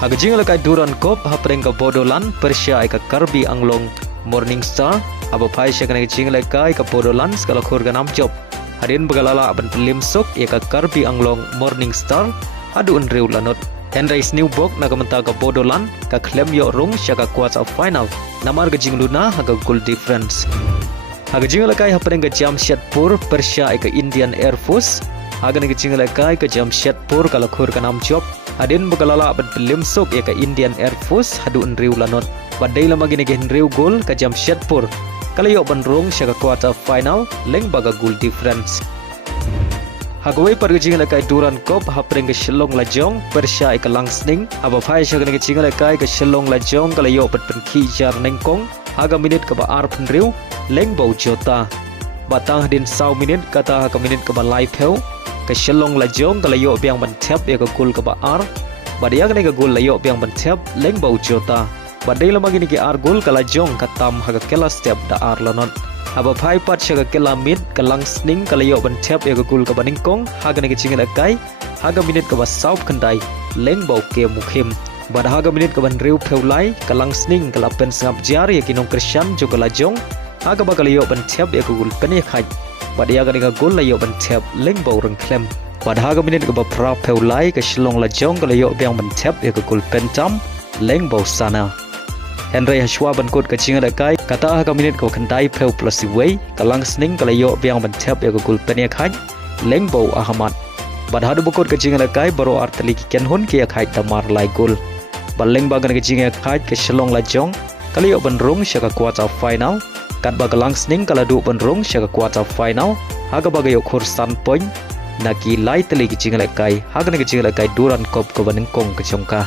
Haga jingla kai duran kop hapreng ka Bodolan Persia ka Karbi Anglong Morning Star aba phai shakane jingla kai ka Bodolan skala khur ganam job hadin bagalala aban pelim sok ka Karbi Anglong Morning Star adu unriu lanot Henry's new book nagamanta ka Bodolan ka klem yo Rung shaka quarter final namar ga jingluna haga goal difference haga jingla kai hapreng ka Jamshedpur Persia ka Indian Air Force haga ngi jingla kai ka Jamshedpur kala khur ganam job hadin bagalala aban pelim sok ka Indian Air Force hadu unriu lanot badai lama gini gen riu gol ka Jamshedpur kala yo ban Rung shaka quarter final leng baga goal difference Hagawai pergejingan kai duran kop hapreng ke Shelong Lajong Persia ke Langsning aba phai shaka ngi jingal kai ke Shelong Lajong kala yo pat pen khi jar nengkong haga minit ka ba ar pen riu leng bau jota batang hadin sau minit kata ka minit ka ba live heu ke Shelong Lajong kala yo biang ban thep ya ka gol ka ba ar badia ka ka gol la yo biang ban thep leng bau jota badai lama gini ke ar gol kala jong katam haga kela step da ar lanon aba phai pat shaka kela mid ka Langsning kala yo ban thep ya ka gol ka baningkong haga ngi jingal kai haga minit ka ba sau kandai leng bau ke mukhim bad haga minit ka ban riu pheulai ka Langsning kala pen sangap jar ya kinong Krishan jo kala jong haga ba kala yo ban thep ya ka gol pen ya khai badia ka ka gol la yo ban thep leng bau reng klem bad haga minit ka ba pra pheulai ka Shelong Lajong kala yo biang ban thep ya ka gol pen tam leng bau sana Henry Hashwa ban kot ka jinga kai kata ha ka minit ko khandai pheu plus way ka Langsning kala yo biang ban thep ya ka gul penia khai leng bau ahmad bad hadu bokot ka jinga kai baro artali ki ken hon ki khai tamar lai gol baleng bagan ka jinga khai ka Shelong Lajong kala yo ban Rung shaka quarter final kat ba ka Langsning kala du ban Rung shaka quarter final haga baga yo khur san point naki lai tali ki jinga kai haga ka jinga kai duran kop ko banin kong ka chongka